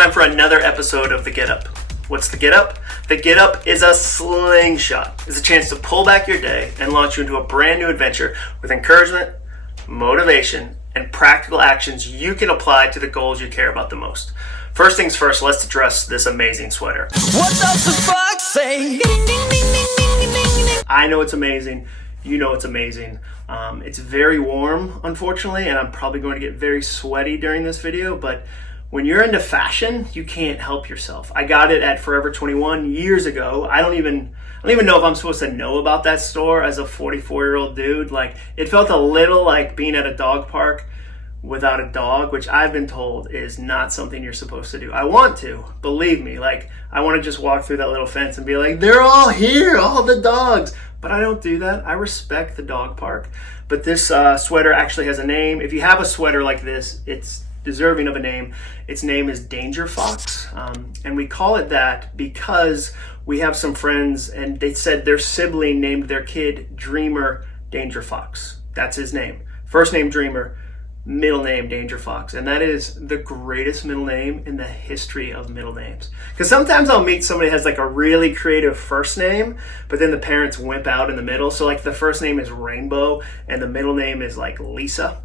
time for another episode of The Get Up. What's the Get Up? The Get Up is a slingshot. It's a chance to pull back your day and launch you into a brand new adventure with encouragement, motivation, and practical actions you can apply to the goals you care about the most. First things first, let's address this amazing sweater. What does the fuck say? I know it's amazing. You know it's amazing. It's very warm, unfortunately, and I'm probably going to get very sweaty during this video, but when you're into fashion, you can't help yourself. I got it at Forever 21 years ago. I don't even know if I'm supposed to know about that store as a 44-year-old dude. Like, it felt a little like being at a dog park without a dog, which I've been told is not something you're supposed to do. I want to, believe me. Like, I want to just walk through that little fence and be like, they're all here, all the dogs. But I don't do that. I respect the dog park. But this sweater actually has a name. If you have a sweater like this, it's deserving of a name. Its name is Danger Fox, and we call it that because we have some friends and they said their sibling named their kid Dreamer Danger Fox. That's his name. First name Dreamer, middle name Danger Fox, and that is the greatest middle name in the history of middle names. Because sometimes I'll meet somebody who has like a really creative first name, but then the parents wimp out in the middle. So like the first name is Rainbow and the middle name is like Lisa.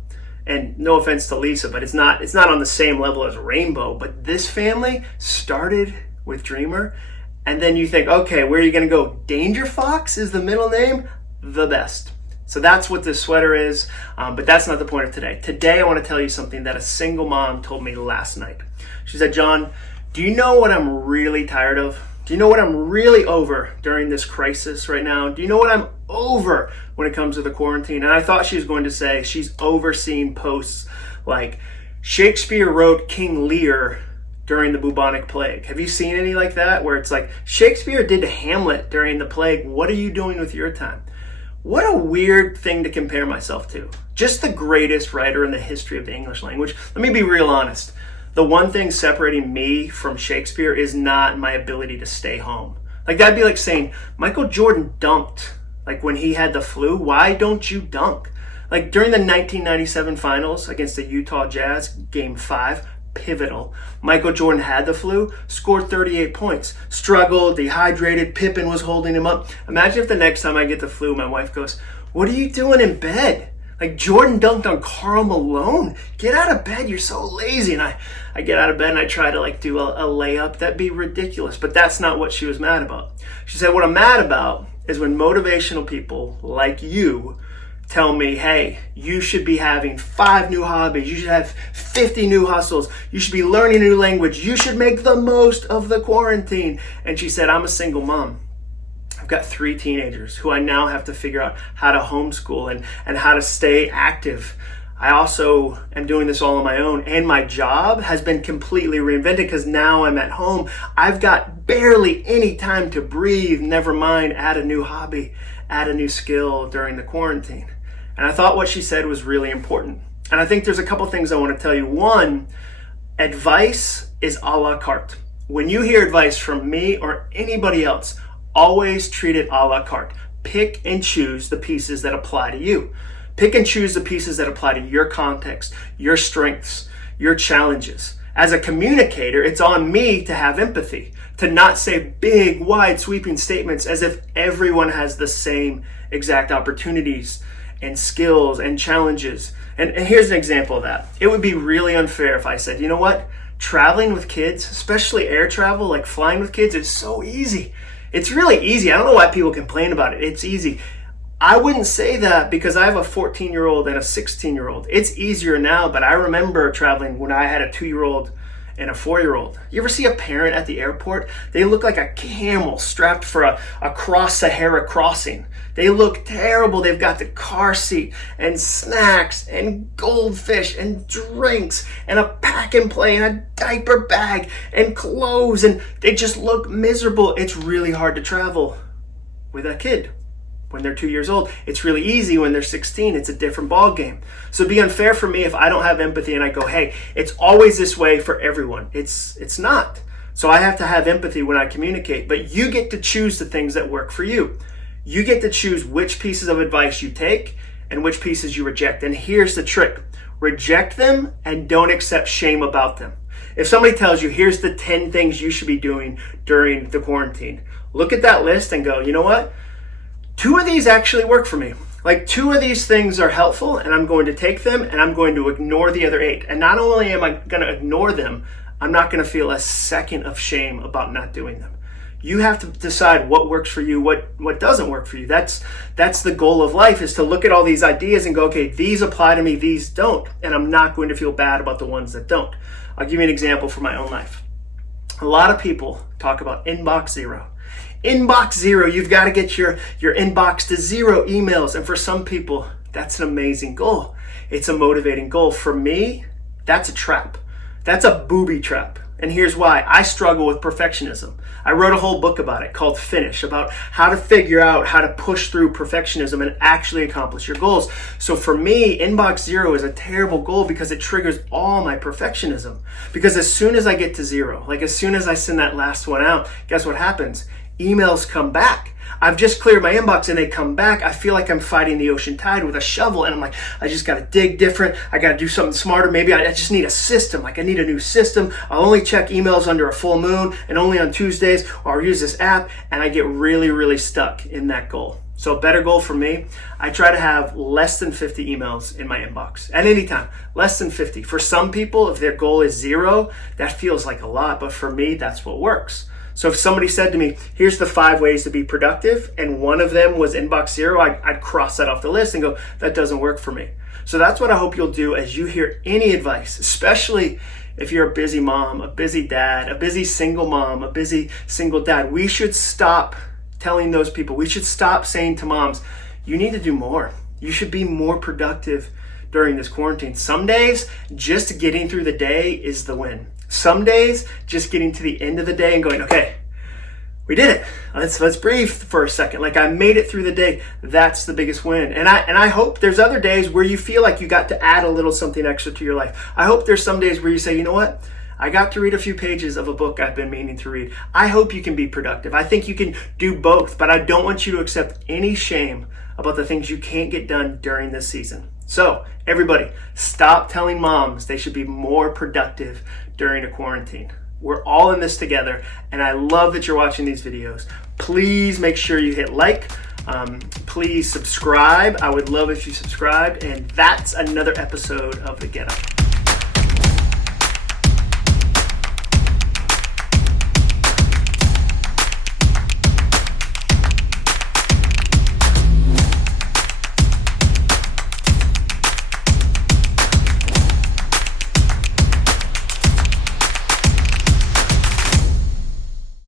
And no offense to Lisa, but it's not on the same level as Rainbow. But this family started with Dreamer, and then you think, okay, where are you going to go? Danger Fox is the middle name? The best. So that's what this sweater is, but that's not the point of today. Today I want to tell you something that a single mom told me last night. She said, John, do you know what I'm really tired of? Do you know what I'm really over during this crisis right now? Do you know what I'm over when it comes to the quarantine? And I thought she was going to say she's overseeing posts like Shakespeare wrote King Lear during the bubonic plague. Have you seen any like that? Where it's like, Shakespeare did Hamlet during the plague. What are you doing with your time? What a weird thing to compare myself to. Just the greatest writer in the history of the English language. Let me be real honest. The one thing separating me from Shakespeare is not my ability to stay home. Like, that'd be like saying, Michael Jordan dunked, like when he had the flu. Why don't you dunk? Like during the 1997 finals against the Utah Jazz, game 5, pivotal. Michael Jordan had the flu, scored 38 points, struggled, dehydrated, Pippen was holding him up. Imagine if the next time I get the flu, my wife goes, what are you doing in bed? Like, Jordan dunked on Karl Malone. Get out of bed, you're so lazy. And I get out of bed and I try to like do a layup. That'd be ridiculous. But that's not what she was mad about. She said, what I'm mad about is when motivational people like you tell me, hey, you should be having 5 new hobbies. You should have 50 new hustles. You should be learning a new language. You should make the most of the quarantine. And she said, I'm a single mom. I've got 3 teenagers who I now have to figure out how to homeschool and how to stay active. I also am doing this all on my own, and my job has been completely reinvented because now I'm at home. I've got barely any time to breathe, never mind add a new hobby, add a new skill during the quarantine. And I thought what she said was really important. And I think there's a couple things I want to tell you. One, advice is a la carte. When you hear advice from me or anybody else, always treat it a la carte. Pick and choose the pieces that apply to you. Pick and choose the pieces that apply to your context, your strengths, your challenges. As a communicator, it's on me to have empathy, to not say big, wide, sweeping statements as if everyone has the same exact opportunities and skills and challenges. And here's an example of that. It would be really unfair if I said, you know what? Traveling with kids, especially air travel, like flying with kids, is so easy. It's really easy. I don't know why people complain about it. It's easy. I wouldn't say that because I have a 14-year-old and a 16-year-old. It's easier now, but I remember traveling when I had a 2-year-old and a 4-year-old. You ever see a parent at the airport? They look like a camel strapped for a cross-Sahara crossing. They look terrible. They've got the car seat and snacks and goldfish and drinks and a pack and play and a diaper bag and clothes, and they just look miserable. It's really hard to travel with a kid when they're 2 years old. It's really easy when they're 16. It's a different ball game. So it'd be unfair for me if I don't have empathy and I go, hey, it's always this way for everyone. It's not. So I have to have empathy when I communicate, but you get to choose the things that work for you. You get to choose which pieces of advice you take and which pieces you reject. And here's the trick. Reject them and don't accept shame about them. If somebody tells you, here's the 10 things you should be doing during the quarantine, look at that list and go, you know what? 2 of these actually work for me. Like 2 of these things are helpful and I'm going to take them and I'm going to ignore the other 8. And not only am I going to ignore them, I'm not going to feel a second of shame about not doing them. You have to decide what works for you, what doesn't work for you. That's the goal of life, is to look at all these ideas and go, okay, these apply to me, these don't. And I'm not going to feel bad about the ones that don't. I'll give you an example from my own life. A lot of people talk about inbox zero. Inbox zero, you've got to get your inbox to 0 emails. And for some people, that's an amazing goal. It's a motivating goal. For me, that's a trap. That's a booby trap. And here's why. I struggle with perfectionism. I wrote a whole book about it called Finish, about how to figure out how to push through perfectionism and actually accomplish your goals. So for me, inbox zero is a terrible goal because it triggers all my perfectionism. Because as soon as I get to 0, like as soon as I send that last one out, guess what happens? Emails come back. I've just cleared my inbox and they come back. I feel like I'm fighting the ocean tide with a shovel, and I'm like, I just got to dig different. I got to do something smarter. Maybe I just need a system. Like I need a new system. I'll only check emails under a full moon and only on Tuesdays, or I'll use this app, and I get really, really stuck in that goal. So a better goal for me, I try to have less than 50 emails in my inbox at any time, less than 50. For some people, if their goal is 0, that feels like a lot, but for me, that's what works. So if somebody said to me, here's the 5 ways to be productive, and one of them was inbox 0, I'd cross that off the list and go, that doesn't work for me. So that's what I hope you'll do as you hear any advice, especially if you're a busy mom, a busy dad, a busy single mom, a busy single dad. We should stop telling those people, we should stop saying to moms, you need to do more. You should be more productive during this quarantine. Some days, just getting through the day is the win. Some days, just getting to the end of the day and going, okay, we did it. Let's breathe for a second. Like I made it through the day. That's the biggest win. And I hope there's other days where you feel like you got to add a little something extra to your life. I hope there's some days where you say, you know what? I got to read a few pages of a book I've been meaning to read. I hope you can be productive. I think you can do both, but I don't want you to accept any shame about the things you can't get done during this season. So everybody, stop telling moms they should be more productive during a quarantine. We're all in this together, and I love that you're watching these videos. Please make sure you hit like. Please subscribe. I would love if you subscribed, and that's another episode of The Get Up.